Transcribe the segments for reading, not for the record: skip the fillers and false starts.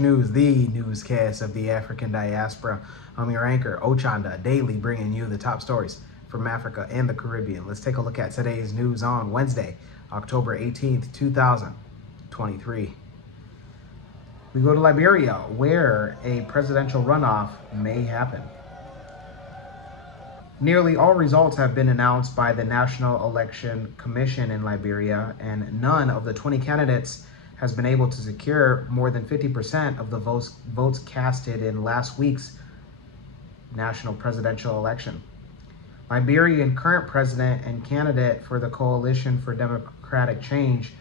Kush News, the newscast of the African diaspora. I'm your anchor, Ochanda, daily bringing you the top stories from Africa and the Caribbean. Let's take a look at today's news on Wednesday, October 18th, 2023. We go to Liberia, where a presidential runoff may happen. Nearly all results have been announced by the National Election Commission in Liberia, and none of the 20 candidates has been able to secure more than 50% of the votes casted in last week's national presidential election. Liberian current president and candidate for the Coalition for Democratic Change,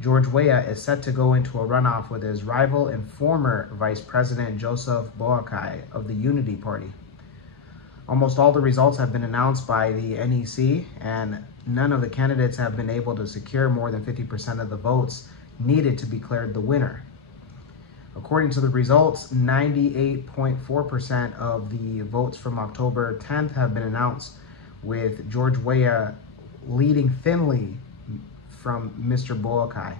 George Weah, is set to go into a runoff with his rival and former Vice President Joseph Boakai of the Unity Party. Almost all the results have been announced by the NEC, and none of the candidates have been able to secure more than 50% of the votes needed to be declared the winner. According to the results, 98.4% of the votes from October 10th have been announced, with George Weah leading thinly from Mr. Boakai.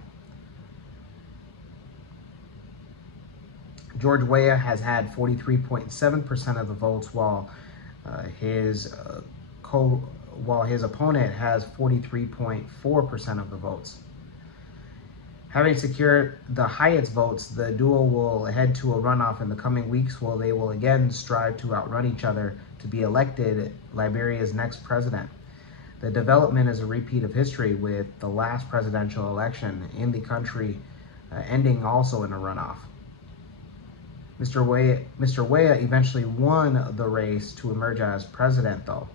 George Weah has had 43.7% of the votes, while his opponent has 43.4% of the votes. Having secured the highest votes, the duo will head to a runoff in the coming weeks, where they will again strive to outrun each other to be elected Liberia's next president. The development is a repeat of history, with the last presidential election in the country ending also in a runoff. Mr. Weah eventually won the race to emerge as president, though.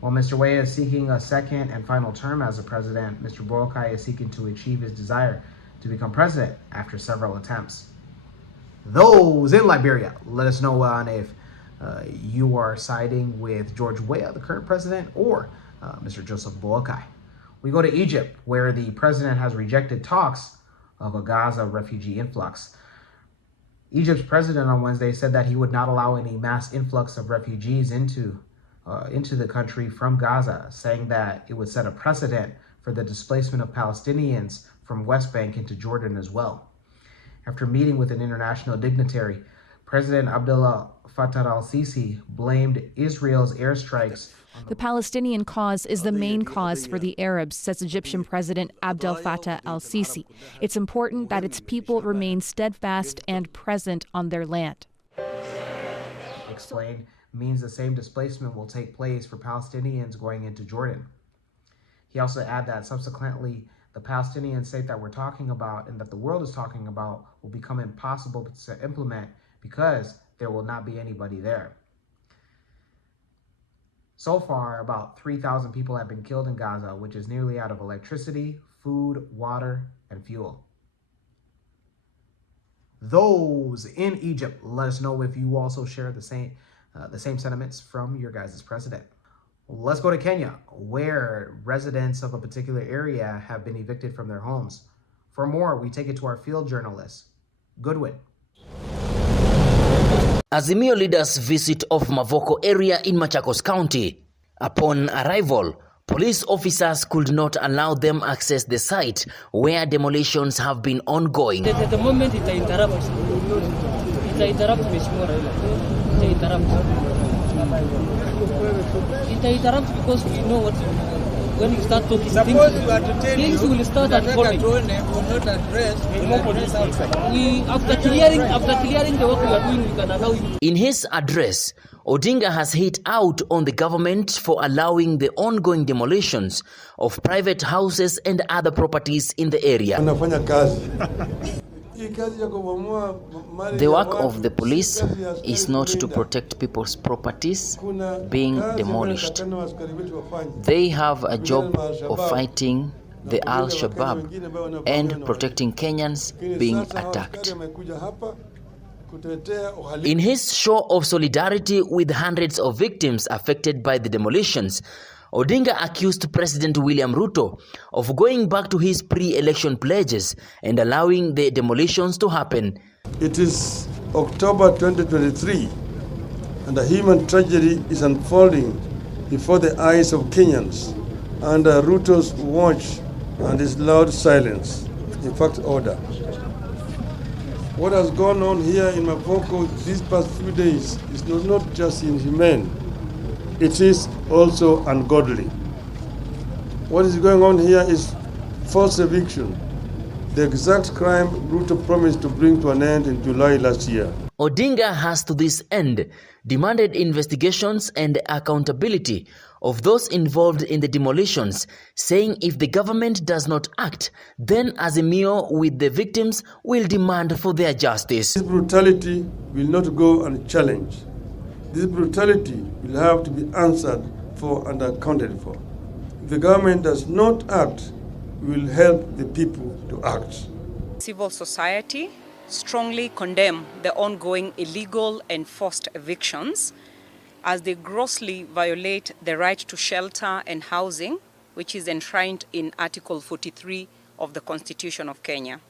While Mr. Weah is seeking a second and final term as a president, Mr. Boakai is seeking to achieve his desire to become president after several attempts. Those in Liberia, let us know if you are siding with George Weah, the current president, or Mr. Joseph Boakai. We go to Egypt, where the president has rejected talks of a Gaza refugee influx. Egypt's president on Wednesday said that he would not allow any mass influx of refugees into the country from Gaza, saying that it would set a precedent for the displacement of Palestinians from West Bank into Jordan as well. After meeting with an international dignitary, President Abdel Fattah al-Sisi blamed Israel's airstrikes. The Palestinian cause is the main cause for the Arabs, says Egyptian President Abdel Fattah al-Sisi. It's important that its people remain steadfast and present on their land. Explained means the same displacement will take place for Palestinians going into Jordan. He also added that subsequently, the Palestinian state that we're talking about and that the world is talking about will become impossible to implement because there will not be anybody there. So far, about 3,000 people have been killed in Gaza, which is nearly out of electricity, food, water, and fuel. Those in Egypt, let us know if you also share the same sentiments from your guys' president. Let's go to Kenya, where residents of a particular area have been evicted from their homes. For more, we take it to our field journalist, Goodwin. Azimio leaders visit of Mavoko area in Machakos County. Upon arrival, police officers could not allow them access the site where demolitions have been ongoing. At the moment, it interrupts. It interrupts because we know what when you start talking, things will start unfolding. After clearing the work we are doing, we can allow you. In his address, Odinga has hit out on the government for allowing the ongoing demolitions of private houses and other properties in the area. The work of the police is not to protect people's properties being demolished. They have a job of fighting the Al-Shabaab and protecting Kenyans being attacked. In his show of solidarity with hundreds of victims affected by the demolitions, Odinga accused President William Ruto of going back to his pre-election pledges and allowing the demolitions to happen. It is October 2023 and a human tragedy is unfolding before the eyes of Kenyans under Ruto's watch and his loud silence, in fact order. What has gone on here in Mapoko these past few days is not just inhumane, it is also ungodly. What is going on here is forced eviction, the exact crime Ruto promised to bring to an end in July last year. Odinga has to this end demanded investigations and accountability of those involved in the demolitions, saying if the government does not act, then Azimio with the victims will demand for their justice. This brutality will not go unchallenged. This brutality will have to be answered for and accounted for. If the government does not act, we will help the people to act. Civil society strongly condemn the ongoing illegal and forced evictions as they grossly violate the right to shelter and housing, which is enshrined in Article 43 of the Constitution of Kenya.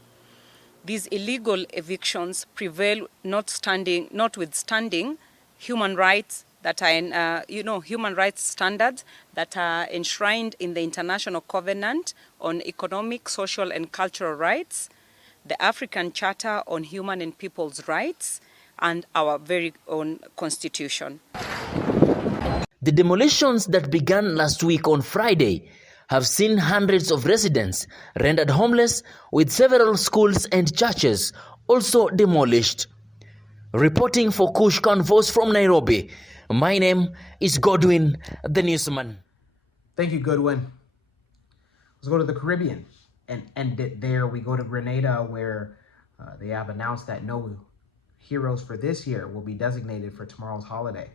These illegal evictions prevail notwithstanding human rights that are human rights standards that are enshrined in the International Covenant on Economic, Social and Cultural Rights, the African Charter on Human and People's Rights, and our very own Constitution. The demolitions that began last week on Friday have seen hundreds of residents rendered homeless, with several schools and churches also demolished. Reporting for Kush Convoys from Nairobi, my name is Godwin, the newsman. Thank you, Goodwin. Let's go to the Caribbean and end it there. We go to Grenada, where they have announced that no heroes for this year will be designated for tomorrow's holiday.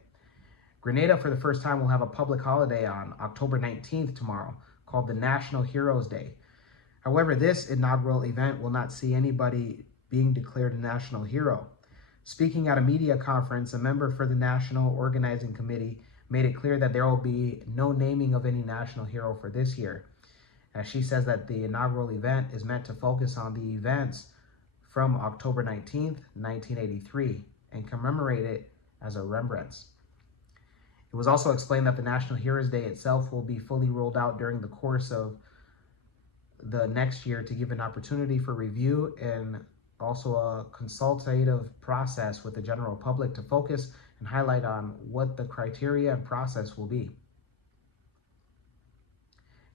Grenada, for the first time, will have a public holiday on October 19th tomorrow, called the National Heroes Day. However, this inaugural event will not see anybody being declared a national hero. Speaking at a media conference, a member for the National Organizing Committee made it clear that there will be no naming of any national hero for this year. She says that the inaugural event is meant to focus on the events from October 19th, 1983, and commemorate it as a remembrance. It was also explained that the National Heroes Day itself will be fully rolled out during the course of the next year to give an opportunity for review and also a consultative process with the general public to focus and highlight on what the criteria and process will be.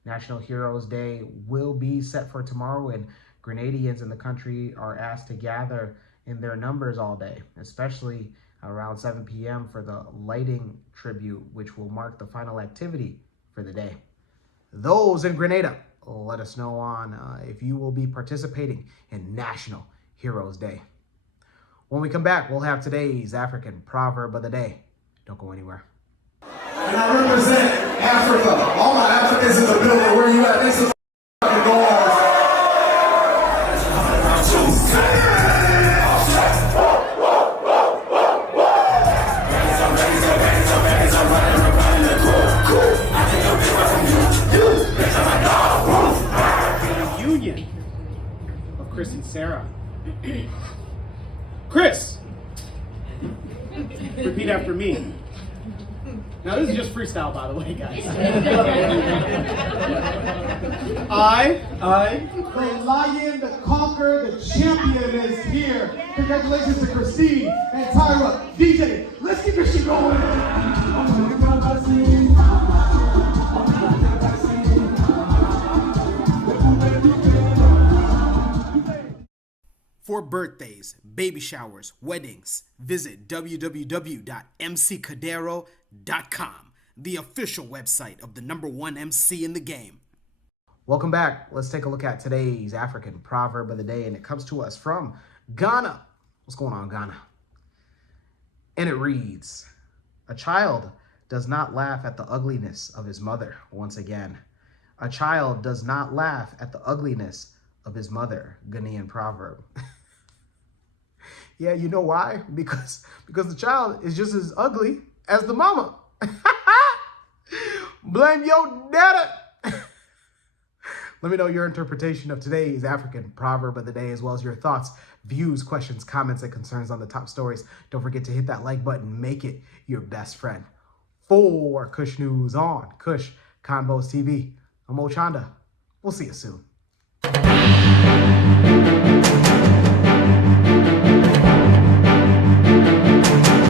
National Heroes Day will be set for tomorrow, and Grenadians in the country are asked to gather in their numbers all day, especially around 7 p.m. for the lighting tribute, which will mark the final activity for the day. Those in Grenada, let us know on if you will be participating in National Heroes Day. When we come back, we'll have today's African proverb of the day. Don't go anywhere. And I represent Africa. All my Africans in the building, where you at? This is fucking doors. Union of Chris and Sarah. Chris! Repeat after me. Now this is just freestyle, by the way, guys. The lion, the conqueror, the champion is here. Congratulations to Christine and Tyra. DJ, let's get this shit going. For birthdays, baby showers, weddings, visit www.mccadero.com, the official website of the #1 MC in the game. Welcome back. Let's take a look at today's African proverb of the day, and it comes to us from Ghana. What's going on, Ghana? And it reads, a child does not laugh at the ugliness of his mother. Once again, a child does not laugh at the ugliness of his mother. Ghanaian proverb. Yeah, you know why? Because the child is just as ugly as the mama. Blame your daddy. Let me know your interpretation of today's African proverb of the day, as well as your thoughts, views, questions, comments, and concerns on the top stories. Don't forget to hit that like button. Make it your best friend. For Kush News on Kush Convoys TV, I'm Ochanda. We'll see you soon.